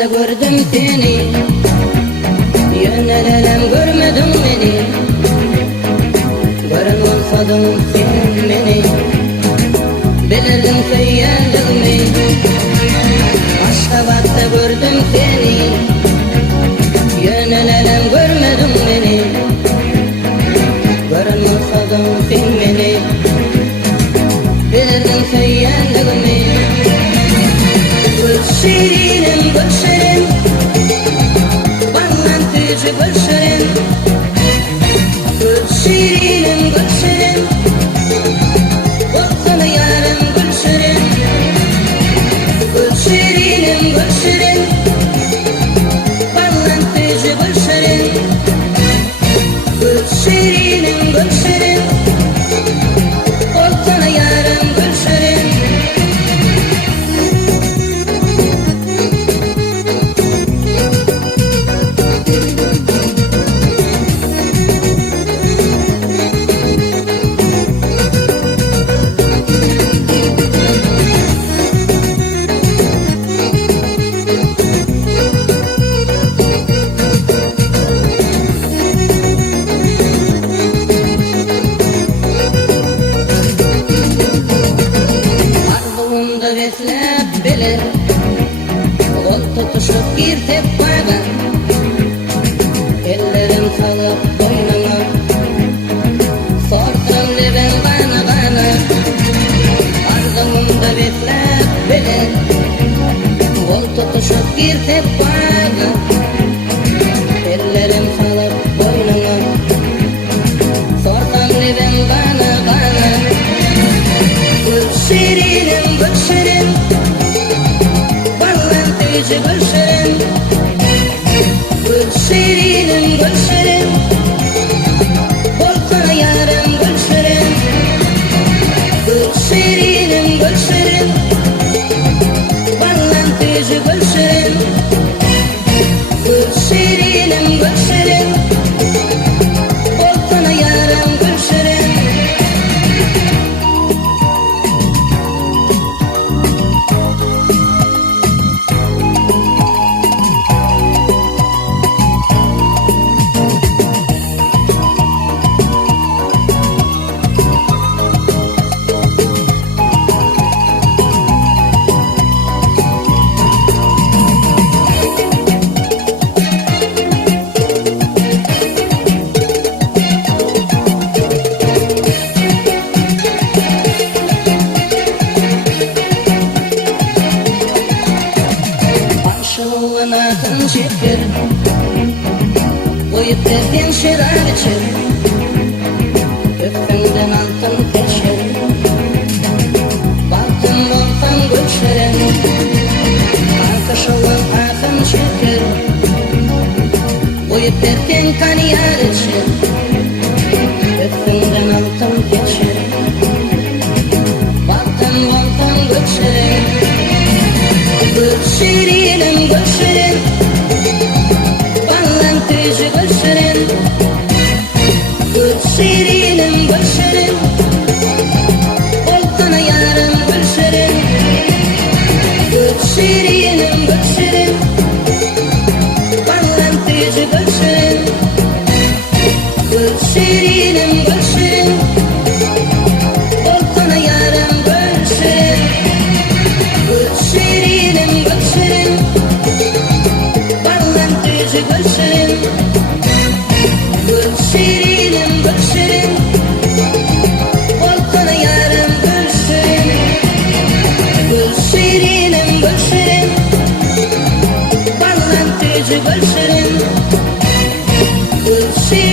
Aşkabakta gördüm seni, yönelelem görmedin beni. Görün olsadın sen beni, bilirdin söyleyendiğimi. Aşkabakta gördüm seni, yönelelem görmedin beni. Görün olsadın sen beni, bilirdin söyleyendiğimi. Gulshirin, Gulshirin, ballan tücü Gulshirin. Gulshirin, Gulshirin, olsun yarın Gulshirin. Gulshirin, Gulshirin, ballan tücü Gulshirin. Gulshirin, Gulshirin, olsun yarın Gulshirin. Beslep bilir, kol tutuşup girtip bana, ellerim salıp boynuma, sordum leben bana bana. Arzumda beslep bilir, kol tutuşup girtip bana, ellerim salıp boynuma, sordum leben bana bana. Gulshirin, Gulshirin, ballan tücü Gulshirin. Gulshirin, Gulshirin, olsun yarın Gulshirin. Gulshirin, Gulshirin, ballan tücü Gulshirin. Gulshirin, Gulshirin, olsun yarın Gulshirin. Akın çekir, koyup derken şerar içir, öpünden altın teşer. Baktım olsam Gulshirin, arkış olan akın çekir, koyup derken kaniyar içir, öpünden altın teşer. Baktım olsam Gulshirin, Gulshirin, Gulshirin, ballan tücü Gulshirin. Gulshirin, Gulshirin, olsun yarın Gulshirin. Gulshirin, Gulshirin, ballan tücü Gulshirin. Gulshirin, Gulshirin, olsun yarın Gulshirin. Gulshirin, Gulshirin, ballan tücü Gulshirin. Gulshirin, Gulshirin, olsun yarın Gulshirin. Gulshirin, Gulshirin, ballan tücü Gulshirin. Gulshirin.